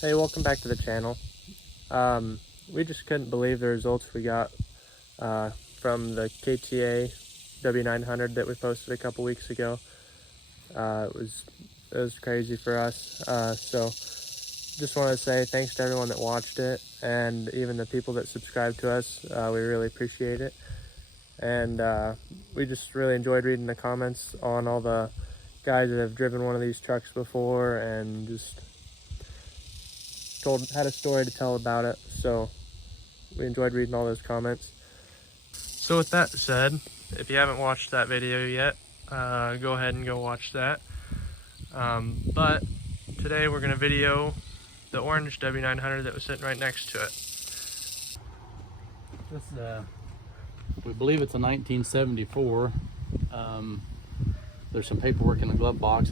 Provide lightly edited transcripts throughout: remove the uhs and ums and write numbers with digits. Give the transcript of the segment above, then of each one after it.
Hey, welcome back to the channel. We just couldn't believe the results we got from the KTA W900 that we posted a couple weeks ago. It was crazy for us. So just want to say thanks to everyone that watched it, and even the people that subscribed to us. We really appreciate it. And we just really enjoyed reading the comments on all the guys that have driven one of these trucks before and just had a story to tell about it. So we enjoyed reading all those comments. So with that said, if you haven't watched that video yet, go ahead and go watch that. But today we're going to video the orange W900 that was sitting right next to it. This, we believe it's a 1974. There's some paperwork in the glove box.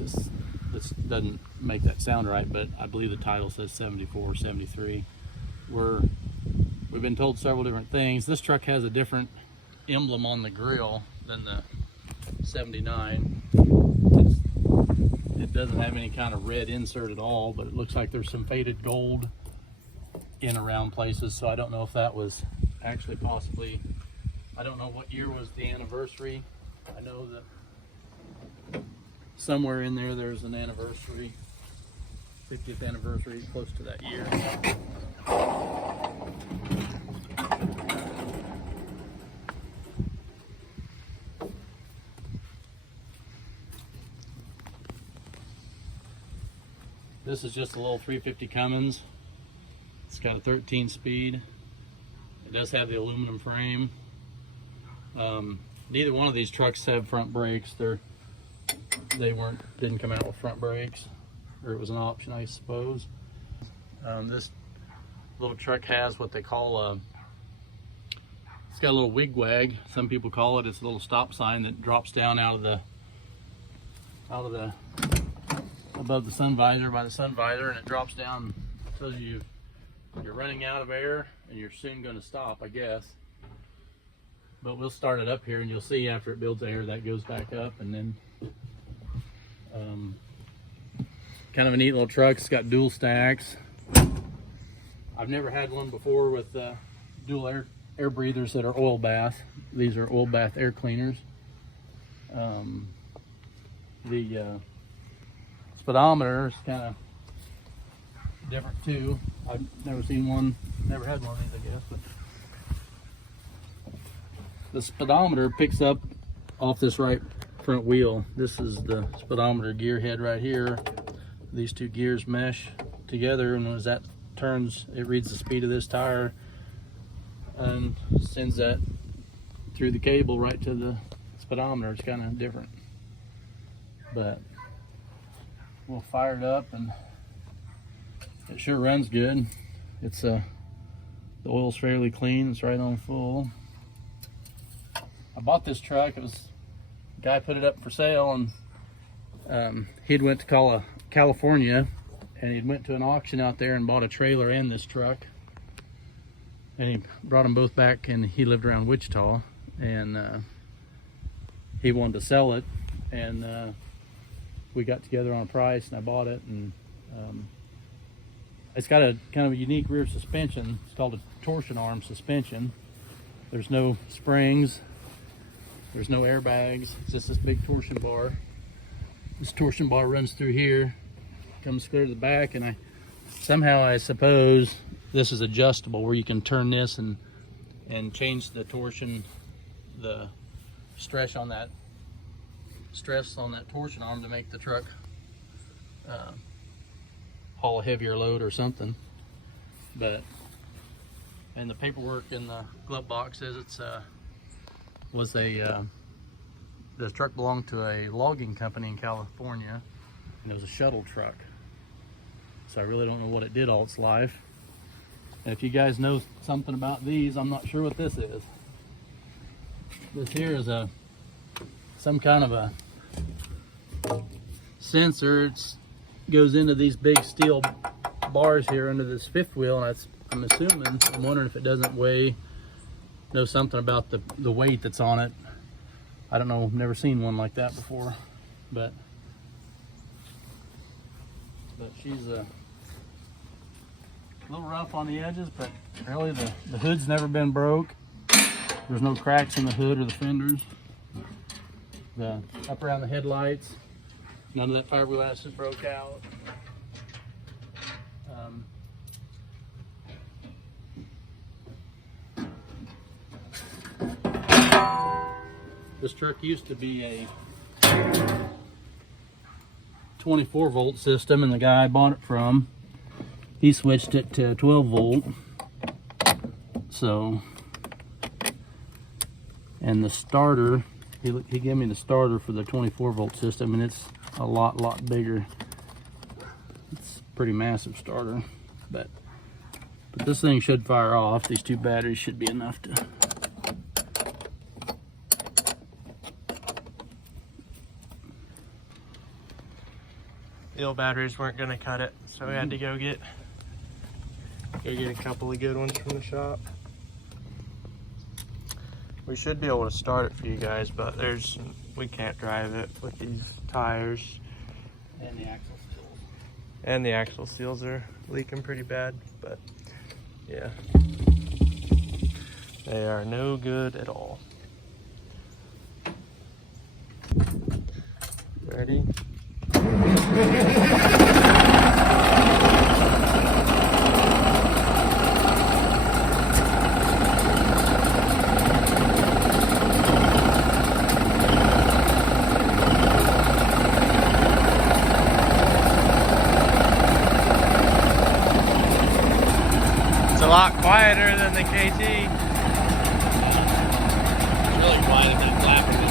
This doesn't make that sound right, but I believe the title says 74 or 73. We've been told several different things. This truck has a different emblem on the grill than the 79. It doesn't have any kind of red insert at all, but it looks like there's some faded gold in around places, so I don't know if that was actually possibly, I don't know what year was the anniversary. I know that somewhere in there there's an anniversary, 50th anniversary, close to that year. This is just a little 350 Cummins. It's got a 13 speed. It does have the aluminum frame. Neither one of these trucks have front brakes. Didn't come out with front brakes, or it was an option, I suppose. This little truck has what they call it's got a little wig-wag. Some people call it. It's a little stop sign that drops down out of the above the sun visor, by the sun visor, and it drops down, tells you you're running out of air and you're soon going to stop, I guess. But we'll start it up here and you'll see after it builds air that goes back up. And then kind of a neat little truck. It's got dual stacks. I've never had one before with dual air breathers that are oil bath. These are oil bath air cleaners. The speedometer is kind of different too. I've never had one of these, I guess. But the speedometer picks up off this right front wheel. This is the speedometer gear head right here. These two gears mesh together, and as that turns, it reads the speed of this tire and sends that through the cable right to the speedometer. It's kind of different, but we'll fire it up, and it sure runs good. It's the oil's fairly clean. It's right on full. I bought this truck. It was a guy put it up for sale, and he'd went to California, and he went to an auction out there and bought a trailer and this truck, and he brought them both back, and he lived around Wichita, and he wanted to sell it, and we got together on a price, and I bought it. And it's got a kind of a unique rear suspension. It's called a torsion arm suspension. There's no springs, there's no airbags. It's just this big torsion bar. This torsion bar runs through here, comes clear to the back, and I suppose this is adjustable, where you can turn this and change the torsion, the stress on that torsion arm to make the truck haul a heavier load or something. And the paperwork in the glove box says the truck belonged to a logging company in California, and it was a shuttle truck. So I really don't know what it did all its life. And if you guys know something about these, I'm not sure what this is. This here is some kind of a sensor. It goes into these big steel bars here under this fifth wheel, and I'm wondering if it doesn't know something about the weight that's on it. I don't know, never seen one like that before, but she's A little rough on the edges, but really the hood's never been broke. There's no cracks in the hood or the fenders. The up around the headlights, none of that fiberglass is broke out. This truck used to be a 24 volt system, and the guy I bought it from, he switched it to 12 volt. So, and the starter, he gave me the starter for the 24 volt system, and it's a lot bigger. It's a pretty massive starter, but this thing should fire off. These two batteries should be enough to. The old batteries weren't gonna cut it, so we had to go get a couple of good ones from the shop. We should be able to start it for you guys, but we can't drive it with these tires. And the axle seals. And the axle seals are leaking pretty bad, but yeah. They are no good at all. Ready? It's a lot quieter than the KT. It's really quiet if that clapper is.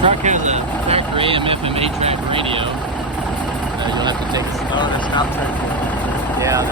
Truck has a factory AM/FM 8-track radio. You'll have to take the starter stop track. Yeah.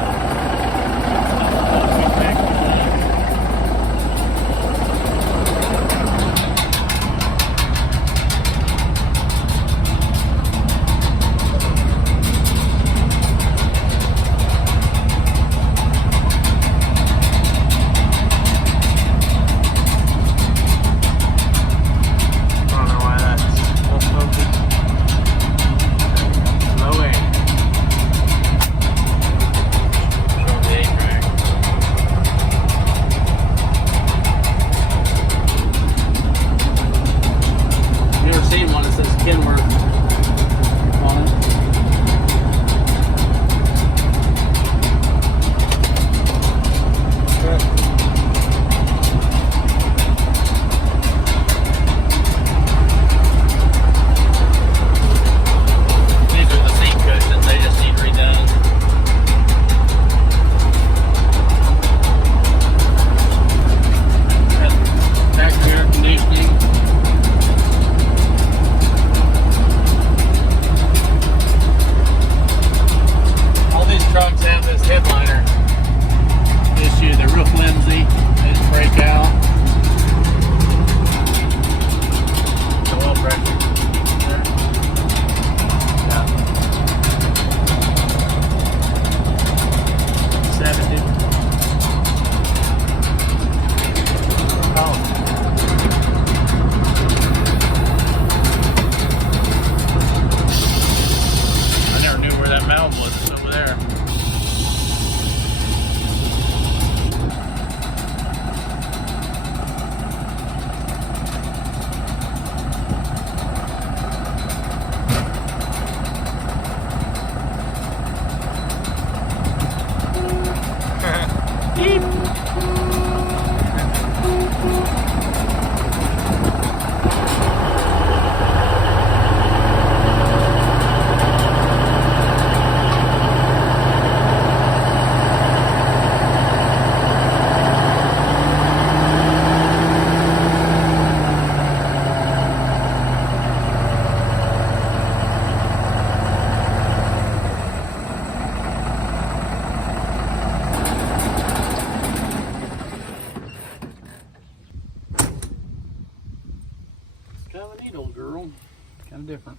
kind of different.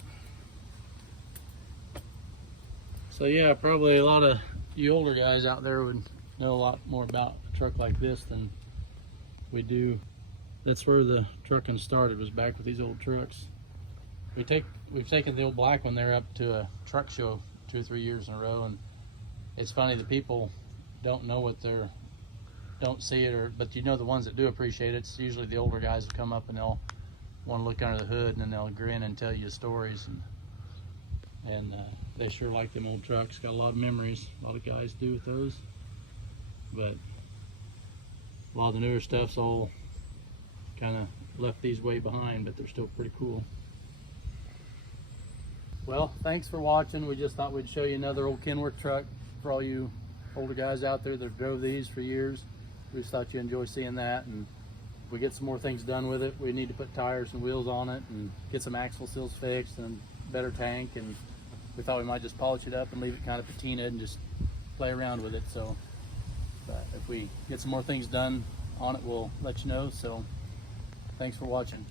So yeah, probably a lot of you older guys out there would know a lot more about a truck like this than we do. That's where the trucking started, was back with these old trucks. We've taken the old black one there up to a truck show 2 or 3 years in a row, and it's funny, the people don't know what they're, don't see it, but you know the ones that do appreciate it, it's usually the older guys who come up and they'll want to look under the hood, and then they'll grin and tell you stories, and they sure like them old trucks. Got a lot of memories, a lot of guys do with those, but a lot of the newer stuff's all kind of left these way behind, but they're still pretty cool. Well, thanks for watching. We just thought we'd show you another old Kenworth truck for all you older guys out there that drove these for years. We just thought you'd enjoy seeing that, and if we get some more things done with it, we need to put tires and wheels on it and get some axle seals fixed and better tank, and we thought we might just polish it up and leave it kind of patina and just play around with it. So but if we get some more things done on it, we'll let you know. So thanks for watching.